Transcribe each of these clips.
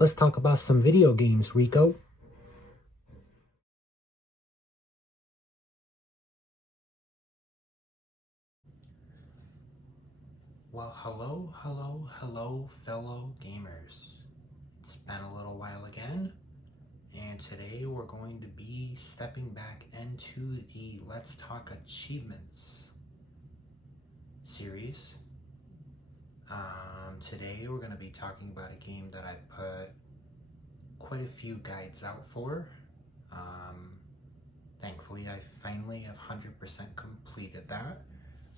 Let's talk about some video games, Rico. Well, hello, fellow gamers. It's been a little while again, and today we're going to be stepping back into the Let's Talk Achievements series. Today we're going to be talking about a game that I've put quite a few guides out for. Thankfully, I finally have 100% completed that.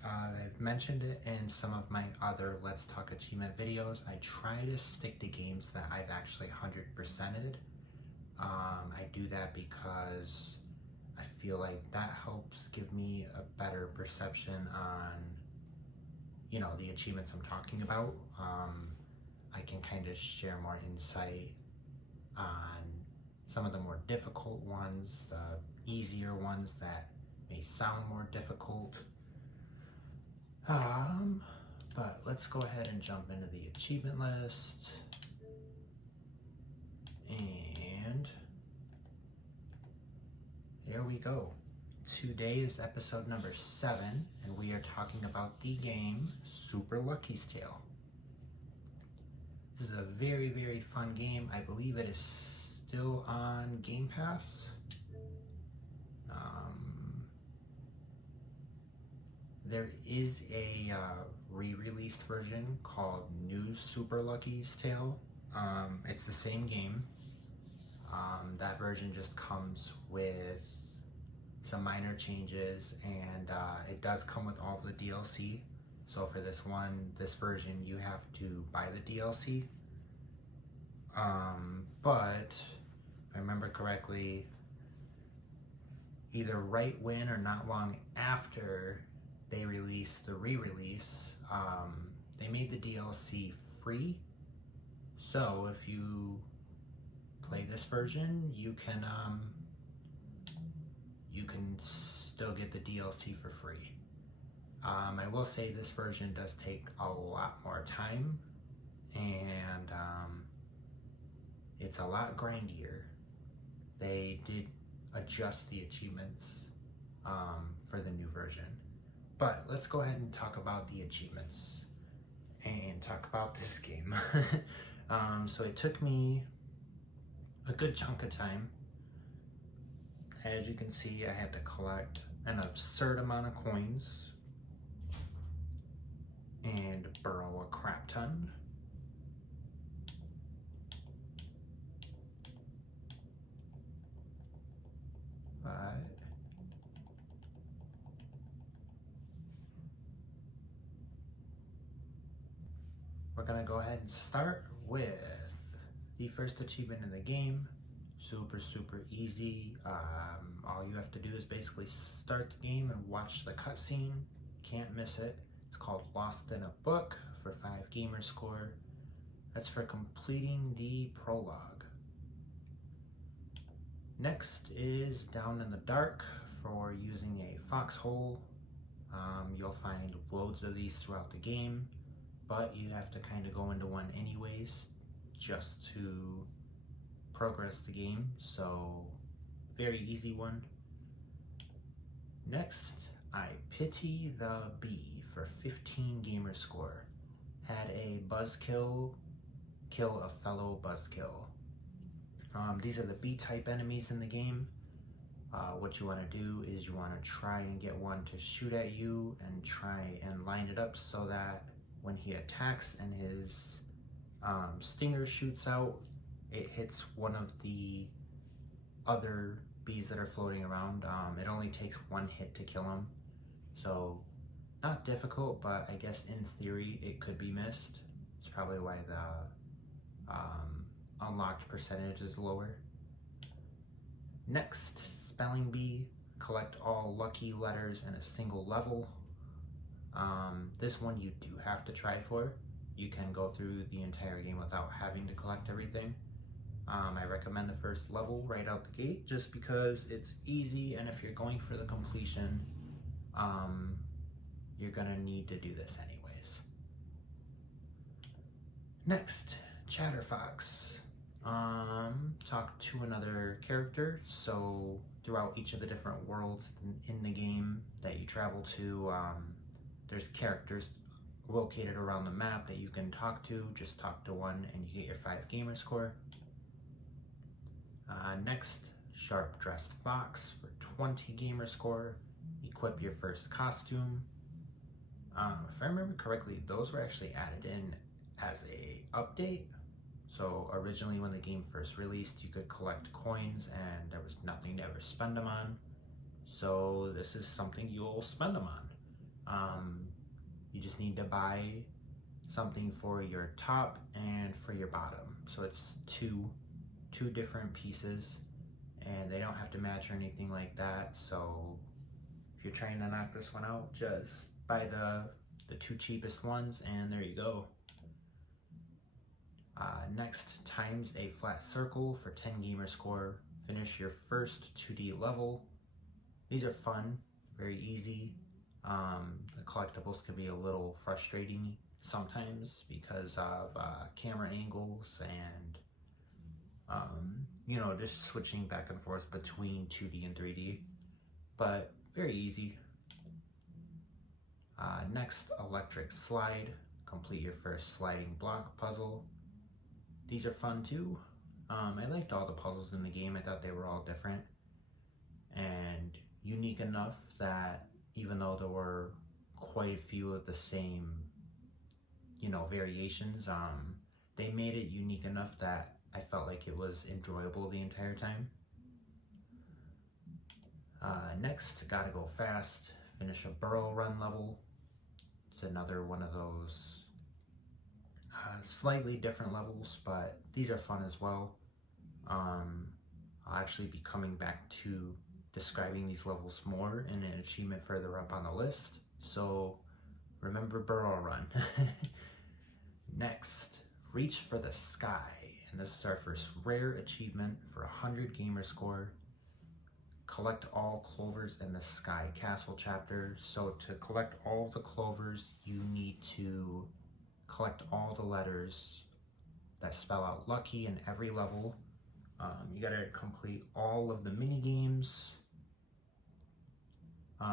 I've mentioned it in some of my other Let's Talk Achievement videos. I try to stick to games that I've actually 100%ed. I do that because I feel like that helps give me a better perception on, the achievements I'm talking about. I can kind of share more insight on some of the more difficult ones, the easier ones that may sound more difficult. But let's go ahead and jump into the achievement list. And there we go. Today is episode number 7, and we are talking about the game Super Lucky's Tale. This is a very, very fun game. I believe it is still on Game Pass. There is a re-released version called New Super Lucky's Tale. It's the same game. That version just comes with some minor changes, and it does come with all of the DLC. So for this version, you have to buy the DLC. But if I remember correctly, either right when or not long after they released the re-release, they made the DLC free. So if you play this version, you can still get the DLC for free. I will say this version does take a lot more time, and it's a lot grindier. They did adjust the achievements for the new version. But let's go ahead and talk about the achievements and talk about this game. So it took me a good chunk of time. As you can see, I had to collect an absurd amount of coins and burrow a crap ton. But we're gonna go ahead and start with the first achievement in the game. Super easy. All you have to do is basically start the game and watch the cutscene. Can't miss it. It's called Lost in a Book for 5 gamer score. That's for completing the prologue. Next is Down in the Dark for using a foxhole. You'll find loads of these throughout the game, but you have to kind of go into one anyways just to progress the game, so very easy one. Next, I Pity the Bee for 15 gamer score. Had a buzzkill kill a fellow buzzkill. These are the bee-type enemies in the game. What you want to do is you want to try and get one to shoot at you and try and line it up so that when he attacks and his stinger shoots out, it hits one of the other bees that are floating around. It only takes 1 hit to kill them. So not difficult, but I guess in theory it could be missed. It's probably why the unlocked percentage is lower. Next, Spelling Bee. Collect all lucky letters in a single level. This one you do have to try for. You can go through the entire game without having to collect everything. I recommend the first level right out the gate just because it's easy, and if you're going for the completion, you're gonna need to do this anyways. Next, Chatterfox. talk to another character. So throughout each of the different worlds in the game that you travel to, there's characters located around the map that you can talk to. Just talk to one and you get your 5 gamer score. Next, Sharp Dressed Fox for 20 gamer score. Equip your first costume. If I remember correctly, those were actually added in as a update. So originally when the game first released, you could collect coins and there was nothing to ever spend them on. So this is something you'll spend them on. You just need to buy something for your top and for your bottom. So it's two different pieces and they don't have to match or anything like that. So if you're trying to knock this one out, just buy the 2 cheapest ones and there you go. Next, times a flat circle for 10 gamer score. Finish your first 2D level. These are fun, very easy. The collectibles can be a little frustrating sometimes because of camera angles and you know, just switching back and forth between 2D and 3D, but very easy. Next, electric slide. Complete your first sliding block puzzle. These are fun too. I liked all the puzzles in the game. I thought they were all different and unique enough that even though there were quite a few of the same, you know, variations, they made it unique enough that I felt like it was enjoyable the entire time. Next, Gotta Go Fast. Finish a burrow run level. It's another one of those slightly different levels, but these are fun as well. I'll actually be coming back to describing these levels more in an achievement further up on the list, so remember burrow run. Next, Reach for the Sky, and this is our first rare achievement for 100 gamer score. Collect all clovers in the Sky Castle chapter. So to collect all of the clovers, you need to collect all the letters that spell out lucky in every level. You gotta complete all of the mini games.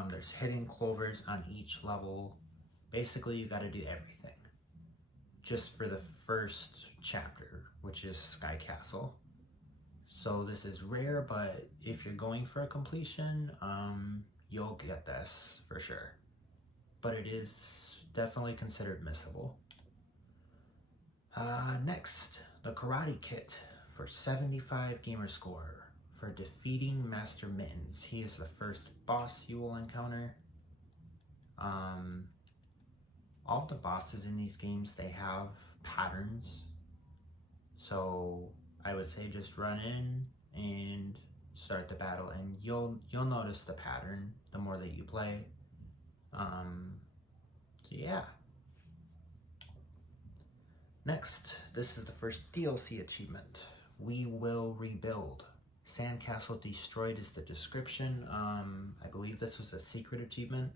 There's hidden clovers on each level. Basically, you gotta do everything just for the first chapter, which is Sky Castle. So this is rare, but if you're going for a completion, you'll get this for sure. But it is definitely considered missable. Next, the Karate Kit for 75 gamer score for defeating Master Mittens. He is the first boss you will encounter. All of the bosses in these games, they have patterns. So I would say just run in and start the battle and you'll notice the pattern the more that you play. So yeah. Next, this is the first DLC achievement. We Will Rebuild. Sandcastle Destroyed is the description. I believe this was a secret achievement,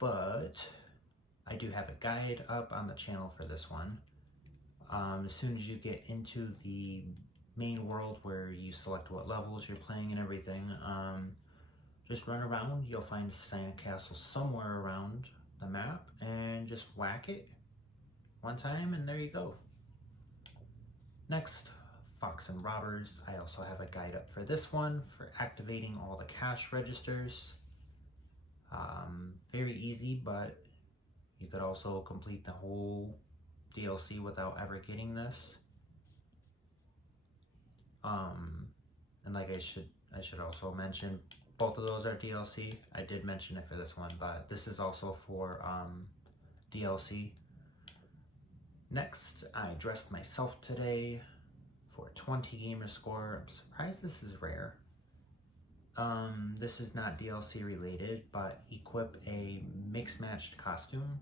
but I do have a guide up on the channel for this one. As soon as you get into the main world where you select what levels you're playing and everything, just run around. You'll find a sandcastle somewhere around the map and just whack it one time and there you go. Next, Fox and Robbers. I also have a guide up for this one for activating all the cash registers. Very easy, but you could also complete the whole DLC without ever getting this. And like I should also mention, both of those are DLC. I did mention it for this one, but this is also for DLC. Next, I dressed myself today for 20 gamer score. I'm surprised this is rare. This is not DLC related, but equip a mixed matched costume.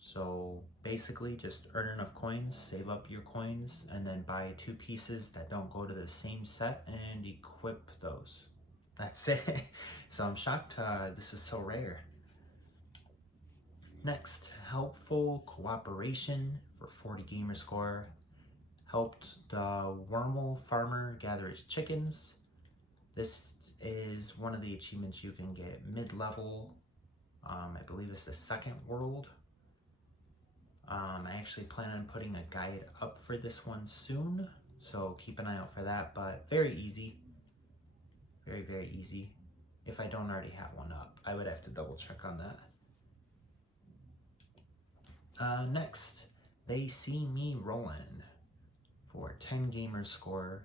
So basically just earn enough coins, save up your coins, and then buy 2 pieces that don't go to the same set and equip those. That's it. So I'm shocked this is so rare. Next, Helpful Cooperation for 40 gamer score. Helped the Wormel farmer gather his chickens. This is one of the achievements you can get mid-level. I believe it's the second world. I actually plan on putting a guide up for this one soon, so keep an eye out for that, but very easy. Very, very easy. If I don't already have one up, I would have to double check on that. Next, They See Me Rollin' for 10 gamer score.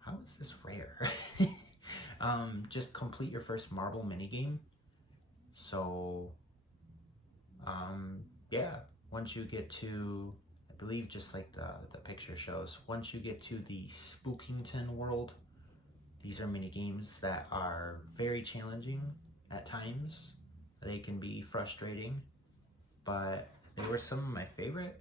How is this rare? Just complete your first marble minigame. So, yeah, once you get to, I believe just like the picture shows, once you get to the Spookington world, these are mini games that are very challenging at times. They can be frustrating, but they were some of my favorite.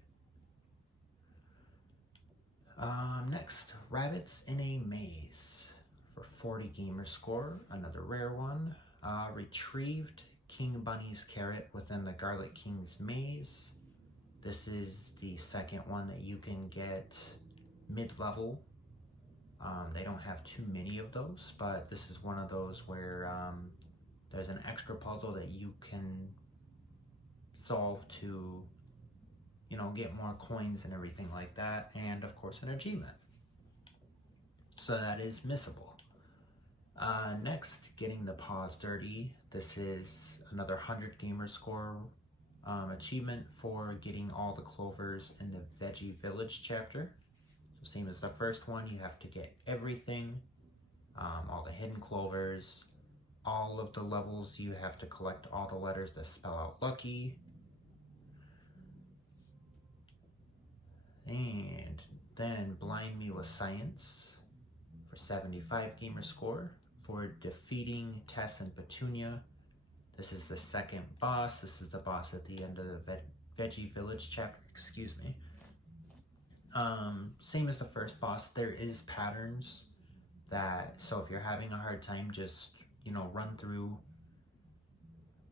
Next, Rabbits in a Maze for 40 gamer score, another rare one. Retrieved King Bunny's carrot within the Garlic King's maze. This is the second one that you can get mid-level. They don't have too many of those, but this is one of those where there's an extra puzzle that you can solve to, you know, get more coins and everything like that, and of course an achievement. So that is missable. Next, Getting the Paws Dirty. This is another 100 gamer score achievement for getting all the clovers in the Veggie Village chapter. So same as the first one, you have to get everything, all the hidden clovers, all of the levels, you have to collect all the letters that spell out lucky. And then Blind Me with Science for 75 gamer score for defeating Tess and Petunia. This is the second boss. This is the boss at the end of the Veggie Village chapter, excuse me. Same as the first boss, there is patterns that, so if you're having a hard time, just, you know, run through,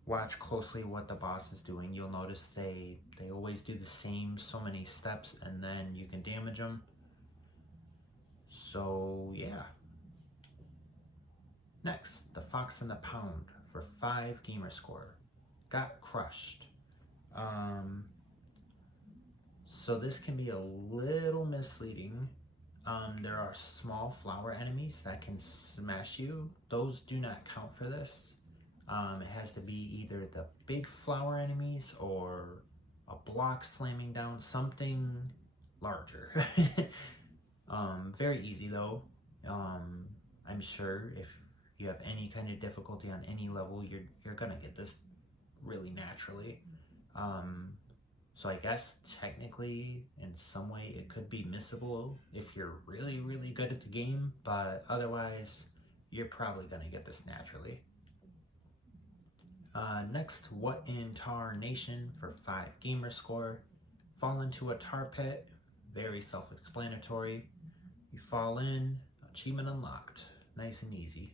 watch closely what the boss is doing. You'll notice they always do the same so many steps, and then you can damage them. So yeah. Next, The Fox and the Pound for 5 gamer score. Got crushed. So this can be a little misleading. There are small flower enemies that can smash you. Those do not count for this. It has to be either the big flower enemies or a block slamming down, something larger. Very easy though. I'm sure if you have any kind of difficulty on any level, you're gonna get this really naturally. So I guess technically in some way it could be missable if you're really, really good at the game, but otherwise you're probably gonna get this naturally. Next, What in Tar Nation for 5 gamer score. Fall into a tar pit, very self-explanatory. You fall in, achievement unlocked, nice and easy.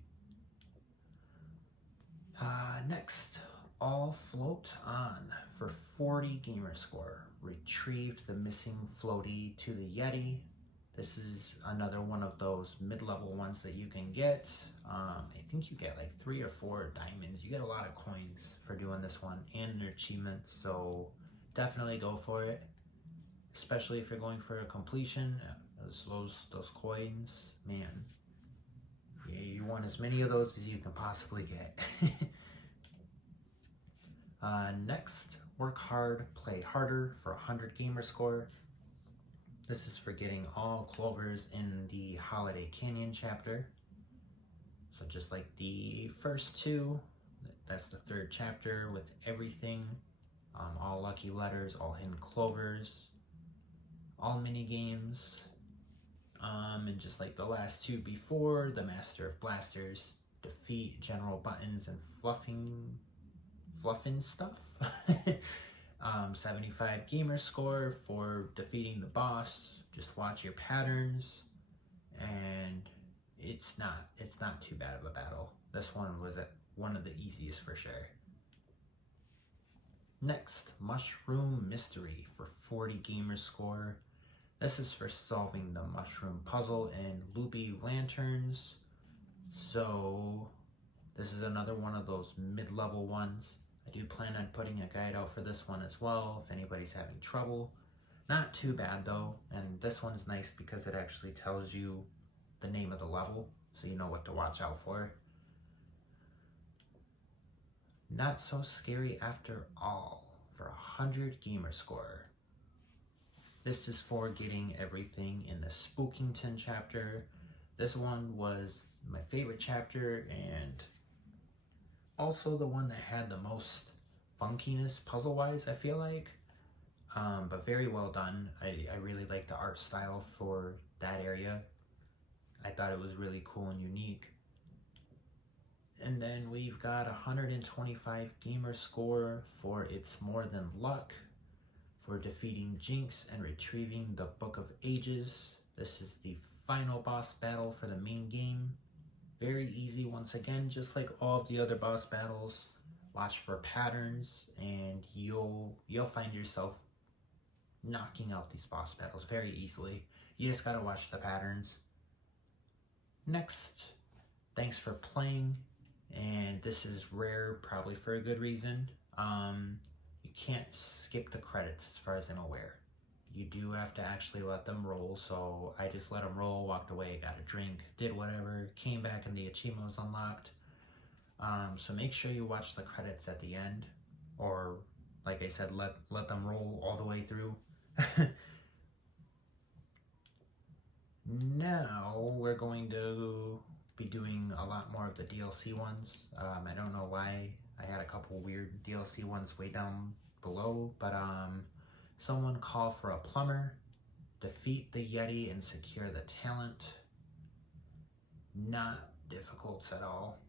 Next, All Float On for 40 gamer score. Retrieved the missing floaty to the Yeti. This is another one of those mid-level ones that you can get. I think you get like 3 or 4 diamonds. You get a lot of coins for doing this one and an achievement, so definitely go for it. Especially if you're going for a completion. Those coins, man. Yeah, you want as many of those as you can possibly get. Next, Work Hard, Play Harder for 100 gamer score. This is for getting all clovers in the Holiday Canyon chapter. So just like the first 2, that's the 3rd chapter with everything. All lucky letters, all hidden clovers, all mini games. And just like the last 2 before, the Master of Blasters, defeat General Buttons and Fluffin Stuff. 75 gamer score for defeating the boss. Just watch your patterns, and it's not too bad of a battle. This one was one of the easiest for sure. Next, Mushroom Mystery for 40 gamer score. This is for solving the mushroom puzzle in Loopy Lanterns. So this is another one of those mid-level ones. I do plan on putting a guide out for this one as well if anybody's having trouble. Not too bad though, and this one's nice because it actually tells you the name of the level, so you know what to watch out for. Not so scary after all for 100 gamer score. This is for getting everything in the Spookington chapter. This one was my favorite chapter and also the one that had the most funkiness puzzle-wise, I feel like. But very well done. I really like the art style for that area. I thought it was really cool and unique. And then we've got 125 gamer score for It's More Than Luck, for defeating Jinx and retrieving the Book of Ages. This is the final boss battle for the main game. Very easy once again, just like all of the other boss battles. Watch for patterns and you'll find yourself knocking out these boss battles very easily. You just gotta watch the patterns. Next, thanks for playing. And this is rare, probably for a good reason. You can't skip the credits as far as I'm aware. You do have to actually let them roll, so I just let them roll, walked away, got a drink, did whatever, came back and the achievement was unlocked. So make sure you watch the credits at the end, or like I said, let them roll all the way through. Now we're going to be doing a lot more of the DLC ones. I don't know why I had a couple weird DLC ones way down below, but someone call for a plumber, defeat the Yeti and secure the talent. Not difficult at all.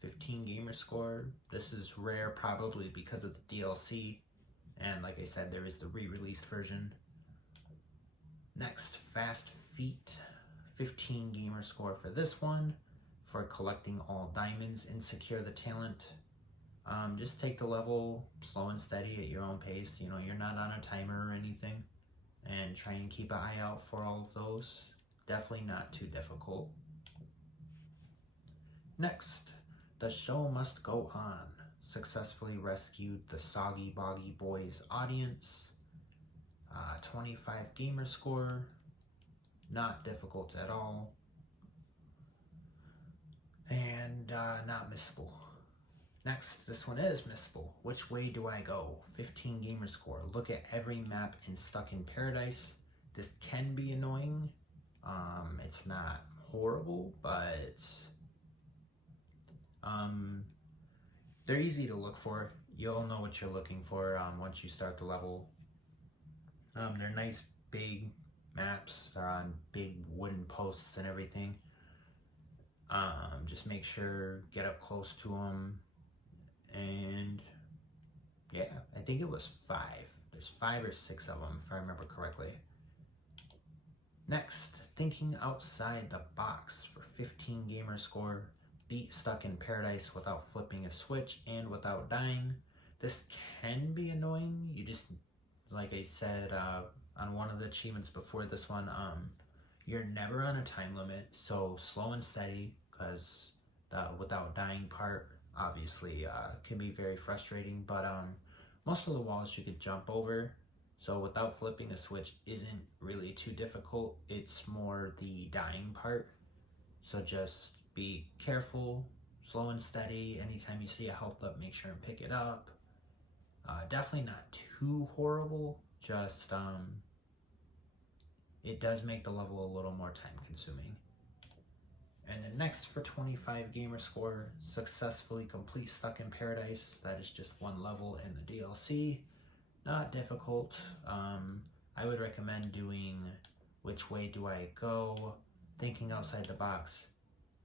15 gamer score. This is rare probably because of the DLC, and like I said, there is the re-released version. Next, Fast Feet. 15 gamer score for this one, for collecting all diamonds and secure the talent. Just take the level slow and steady at your own pace. You know, you're not on a timer or anything, and try and keep an eye out for all of those. Definitely not too difficult. Next, The Show Must Go On. Successfully rescued the Soggy Boggy Boys audience. 25 gamer score. Not difficult at all. And not missable. Next, this one is missable. Which way do I go? 15 gamer score. Look at every map in Stuck in Paradise. This can be annoying. It's not horrible, but they're easy to look for. You'll know what you're looking for once you start the level. They're nice big maps. They're on big wooden posts and everything. Just make sure, get up close to them. And yeah, I think it was 5. There's 5 or 6 of them if I remember correctly. Next, Thinking Outside the Box for 15 gamer score. Beat Stuck in Paradise without flipping a switch and without dying. This can be annoying. You just, like I said on one of the achievements before this one, you're never on a time limit, so slow and steady, because the without dying part obviously can be very frustrating, but most of the walls you could jump over, so without flipping a switch isn't really too difficult. It's more the dying part, so just be careful, slow and steady. Anytime you see a health up, make sure and pick it up. Definitely not too horrible, just it does make the level a little more time consuming. And then next, for 25 gamer score, successfully complete Stuck in Paradise. That is just one level in the DLC. Not difficult. I would recommend doing Which Way Do I Go, Thinking Outside the Box,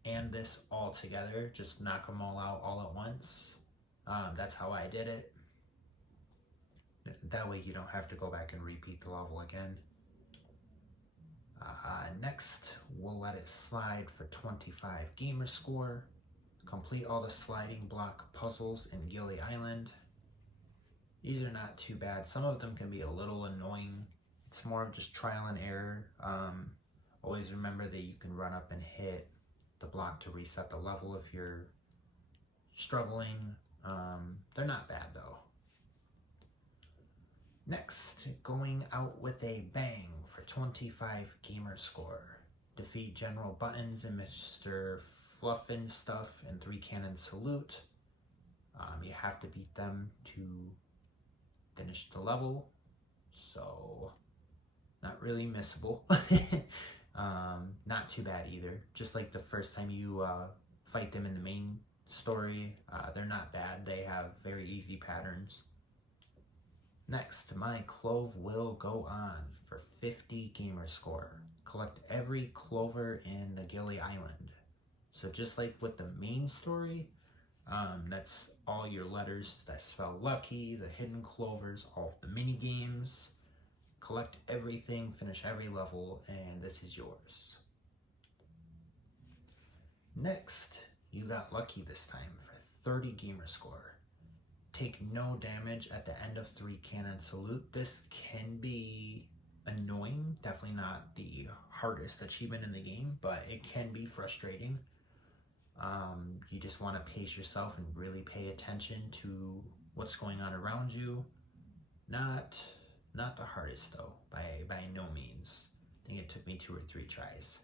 and this all together. Just knock them all out all at once. That's how I did it. That way you don't have to go back and repeat the level again. Next, we'll let it slide for 25 gamer score. Complete all the sliding block puzzles in Gilly Island. These are not too bad. Some of them can be a little annoying. It's more of just trial and error. Always remember that you can run up and hit the block to reset the level if you're struggling. They're not bad though. Next, Going Out with a Bang for 25 gamer score. Defeat General Buttons and Mr. Fluffin' Stuff in 3 Cannon Salute. You have to beat them to finish the level, so not really missable. Not too bad either. Just like the first time you fight them in the main story, they're not bad. They have very easy patterns. Next, My Clove Will Go On for 50 gamer score. Collect every clover in the Gilly Island. So just like with the main story, that's all your letters that spell lucky, the hidden clovers, all of the mini games. Collect everything, finish every level, and this is yours. Next, you got lucky this time for 30 gamer score. Take no damage at the end of 3 Cannon Salute. This can be annoying, definitely not the hardest achievement in the game, but it can be frustrating. You just want to pace yourself and really pay attention to what's going on around you. Not the hardest though, by no means. I think it took me 2 or 3 tries.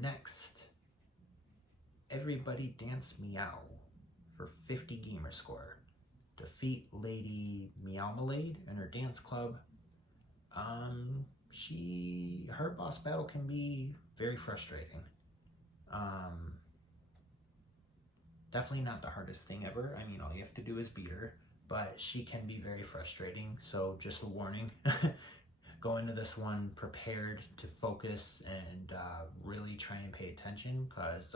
Next, Everybody Dance Meow for 50 gamer score. Defeat Lady Meowmalade and her dance club. Her boss battle can be very frustrating. Definitely not the hardest thing ever. I mean, all you have to do is beat her, but she can be very frustrating. So just a warning, go into this one prepared to focus and really try and pay attention, because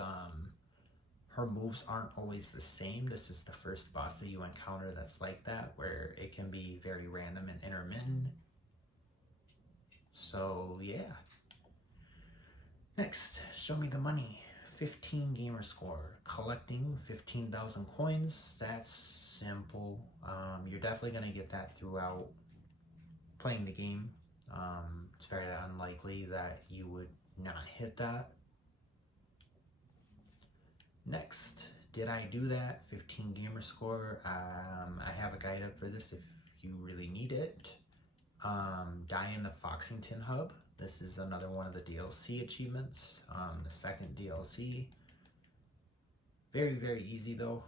her moves aren't always the same. This is the first boss that you encounter that's like that, where it can be very random and intermittent. So yeah. Next, Show Me the Money. 15 gamer score. Collecting 15,000 coins. That's simple. You're definitely going to get that throughout playing the game. It's very unlikely that you would not hit that. Next, Did I Do That? 15 gamer score. I have a guide up for this if you really need it. Die in the Foxington Hub. This is another one of the DLC achievements, the second DLC. Very, very easy though.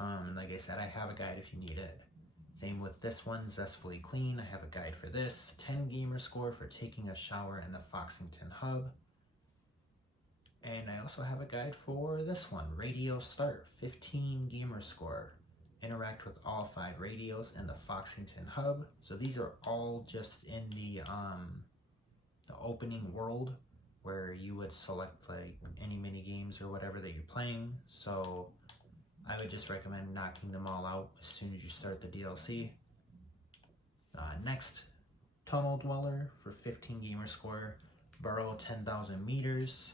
Like I said, I have a guide if you need it. Same with this one, Zestfully Clean. I have a guide for this. 10 gamer score for taking a shower in the Foxington Hub. And I also have a guide for this one, Radio Start. 15 gamer score. Interact with all 5 radios in the Foxington Hub. So these are all just in the opening world, where you would select like any mini games or whatever that you're playing. So I would just recommend knocking them all out as soon as you start the DLC. Next, Tunnel Dweller for 15 gamer score. Burrow 10,000 meters.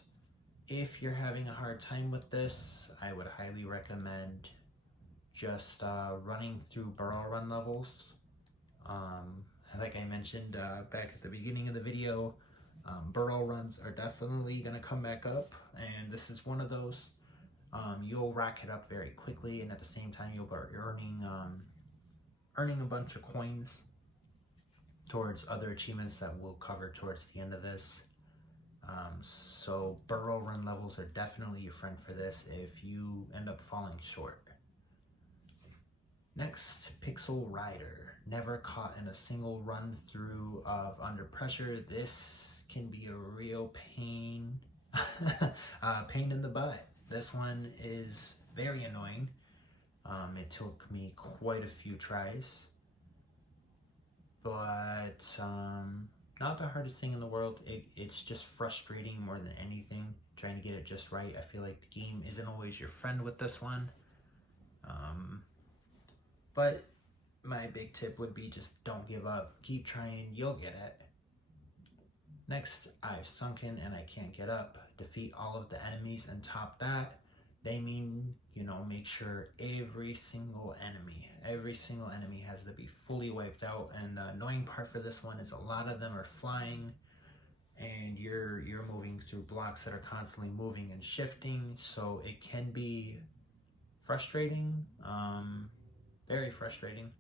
If you're having a hard time with this, I would highly recommend just running through Burrow Run levels. Like I mentioned back at the beginning of the video, Burrow Runs are definitely going to come back up, and this is one of those. You'll rack it up very quickly, and at the same time you'll be earning a bunch of coins towards other achievements that we'll cover towards the end of this. So Burrow Run levels are definitely your friend for this if you end up falling short. Next, Pixel Rider. Never caught in a single run through of Under Pressure. This can be a real pain, pain in the butt. This one is very annoying. It took me quite a few tries, but not the hardest thing in the world. It's just frustrating more than anything, trying to get it just right. I feel like the game isn't always your friend with this one. But my big tip would be just don't give up. Keep trying, you'll get it. Next, I've sunken and I can't get up. Defeat all of the enemies and top that. They mean, you know, make sure every single enemy has to be fully wiped out. And the annoying part for this one is a lot of them are flying, and you're moving through blocks that are constantly moving and shifting, so it can be frustrating, very frustrating.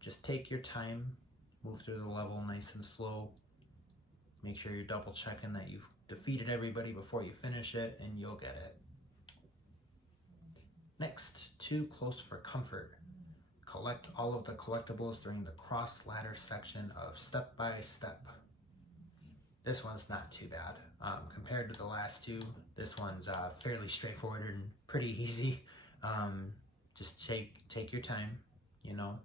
Just take your time, move through the level nice and slow. Make sure you're double checking that you've defeated everybody before you finish it, and you'll get it. Next, Too Close for Comfort. Collect all of the collectibles during the cross ladder section of Step by Step. This one's not too bad. Compared to the last two, this one's fairly straightforward and pretty easy. Just take your time, you know.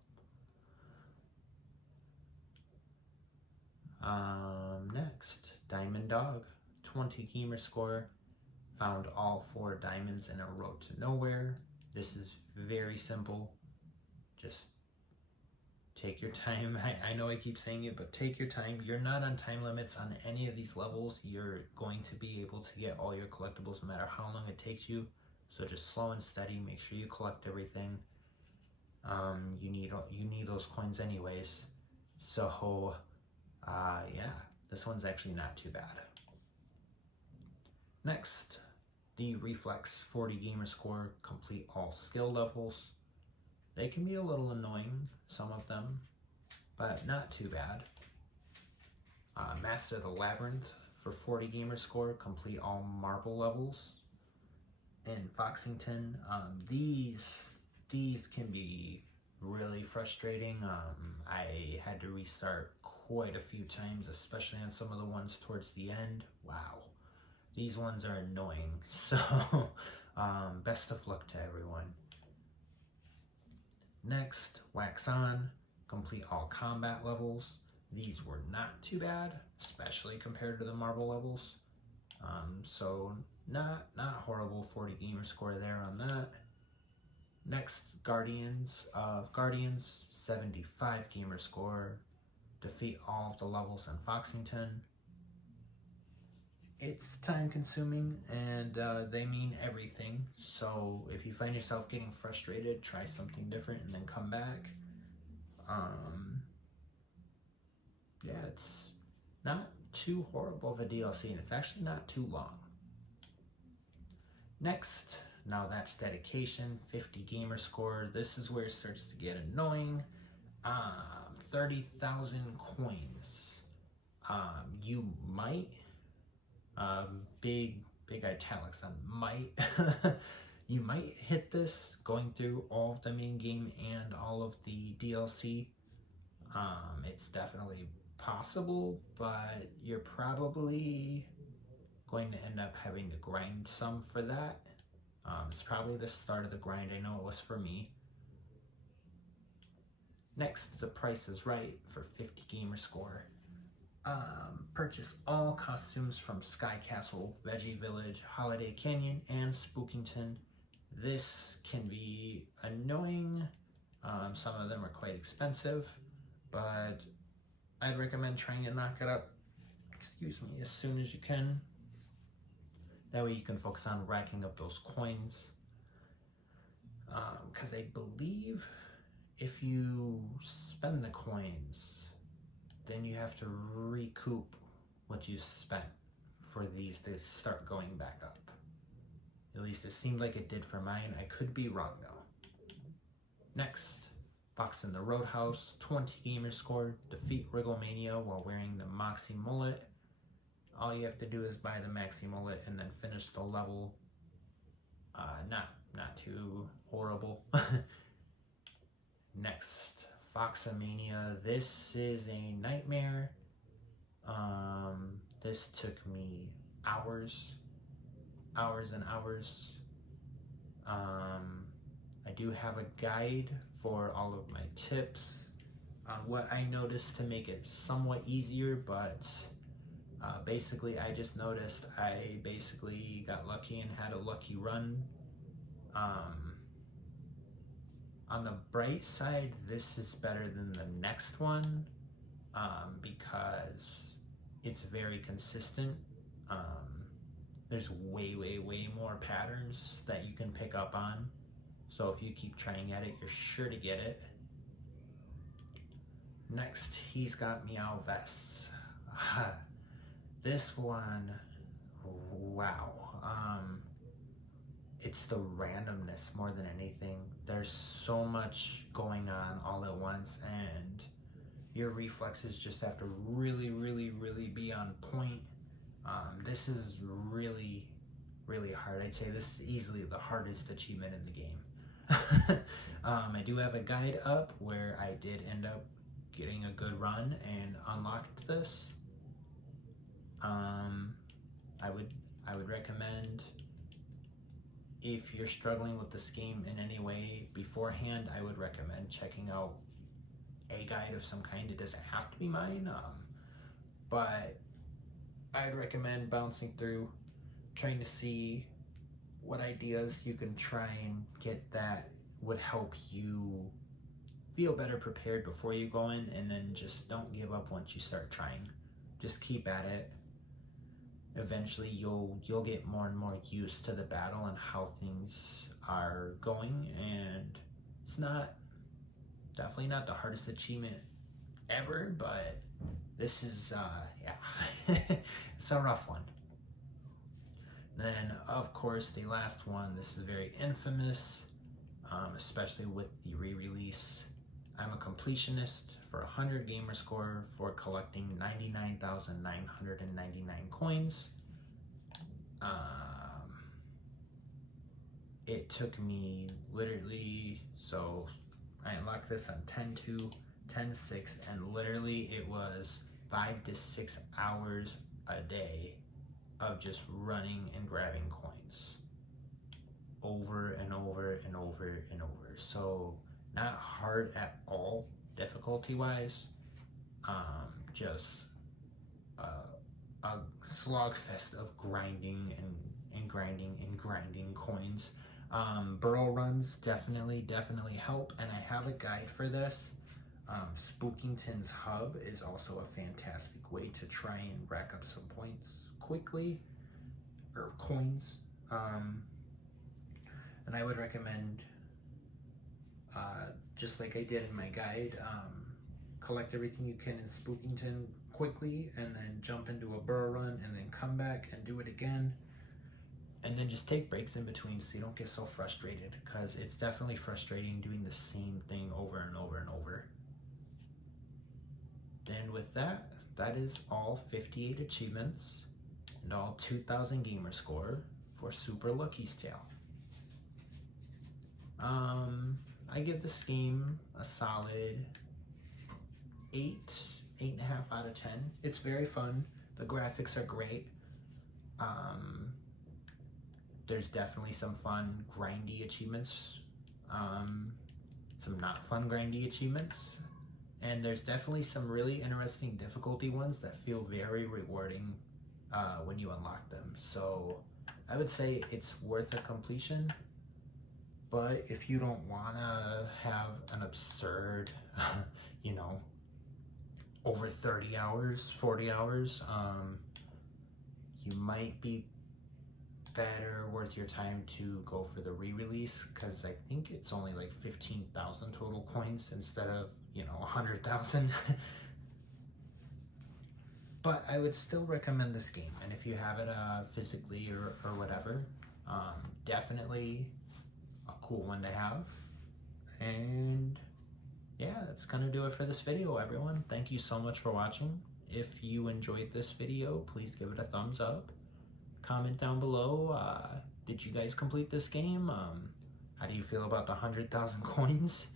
Next, Diamond Dog. 20 gamer score. Found all 4 diamonds in a road to nowhere. This is very simple. Just take your time. I know I keep saying it, but take your time. You're not on time limits on any of these levels. You're going to be able to get all your collectibles no matter how long it takes you. So just slow and steady. Make sure you collect everything. You need those coins anyways. So yeah, this one's actually not too bad. Next, the Reflex 40 gamer score. Complete all skill levels. They can be a little annoying, some of them, but not too bad. Master the Labyrinth for 40 gamer score. Complete all marble levels. In Foxington, these can be really frustrating. I had to restart quite a few times, especially on some of the ones towards the end. Wow, these ones are annoying. So best of luck to everyone. Next, Wax On. Complete all combat levels. These were not too bad, especially compared to the marble levels. So not horrible. 40 gamer score there on that. Next, Guardians of Guardians. 75 gamer score. Defeat all of the levels in Foxington. It's time consuming, and they mean everything. So if you find yourself getting frustrated, try something different and then come back. Yeah, it's not too horrible of a DLC, and it's actually not too long. Next, Now That's Dedication. 50 gamer score. This is where it starts to get annoying. 30,000 coins. You might, big italics on might, you might hit this going through all of the main game and all of the DLC. It's definitely possible, but you're probably going to end up having to grind some for that. It's probably the start of the grind. I know it was for me. Next, The Price is Right for 50 gamer score. Purchase all costumes from Sky Castle, Veggie Village, Holiday Canyon, and Spookington. This can be annoying. Some of them are quite expensive, but I'd recommend trying to knock it up, as soon as you can. That way you can focus on racking up those coins. Because I believe if you spend the coins, then you have to recoup what you spent for these to start going back up. At least it seemed like it did for mine. I could be wrong though. Next, Fox in the Roadhouse. 20 gamer score. Defeat Wrigglemania while wearing the Moxie Mullet. All you have to do is buy the Maxi Mullet and then finish the level. Not too horrible. Next, Foxamania. This is a nightmare. This took me hours and hours. I do have a guide for all of my tips on what I noticed to make it somewhat easier, but basically I just noticed I basically got lucky and had a lucky run. On the bright side, this is better than the next one, because it's very consistent. There's way more patterns that you can pick up on. So if you keep trying at it, you're sure to get it. Next, he's got Meow Vests. This one, wow. It's the randomness more than anything. There's so much going on all at once, and your reflexes just have to really be on point. This is really hard. I'd say this is easily the hardest achievement in the game. I do have a guide up where I did end up getting a good run and unlocked this. I would recommend, if you're struggling with this game in any way beforehand, I would recommend checking out a guide of some kind. It doesn't have to be mine, but I'd recommend bouncing through, trying to see what ideas you can try and get that would help you feel better prepared before you go in, and then just don't give up once you start trying. Just keep at it. Eventually you'll get more and more used to the battle and how things are going, and it's definitely not the hardest achievement ever, but this is yeah. It's a rough one. Then of course the last one, this is very infamous, especially with the re-release. I'm a completionist for 100 gamer score for collecting 99,999 coins. It took me literally, so I unlocked this on 10/2, 10/6, and literally it was 5 to 6 hours a day of just running and grabbing coins over and over. So not hard at all difficulty wise, just a slogfest of grinding and grinding coins. Burrow runs definitely help, and I have a guide for this. Spookington's Hub is also a fantastic way to try and rack up some points quickly, or coins. And I would recommend, just like I did in my guide, collect everything you can in Spookington quickly, and then jump into a burrow run, and then come back and do it again. And then just take breaks in between so you don't get so frustrated, because it's definitely frustrating doing the same thing over and over. And with that, that is all 58 achievements and all 2,000 gamer score for Super Lucky's Tale. I give this game a solid 8.5 out of 10. It's very fun. The graphics are great. There's definitely some fun grindy achievements, some not fun grindy achievements, and there's definitely some really interesting difficulty ones that feel very rewarding when you unlock them. So I would say it's worth a completion, but if you don't want to have an absurd, you know, over 30 hours, 40 hours, you might be better worth your time to go for the re-release, because I think it's only like 15,000 total coins instead of, you know, 100,000. But I would still recommend this game, and if you have it physically or whatever, definitely a cool one to have. And yeah, that's gonna do it for this video, everyone. Thank you so much for watching. If you enjoyed this video, please give it a thumbs up. Comment down below, did you guys complete this game? How do you feel about the 100,000 coins?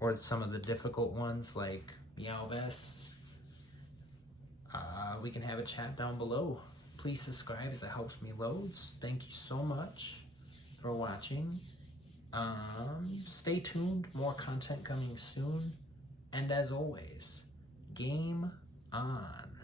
Or some of the difficult ones like Meow Vests? We can have a chat down below. Please subscribe as it helps me loads. Thank you so much for watching. Stay tuned, more content coming soon. And as always, game on.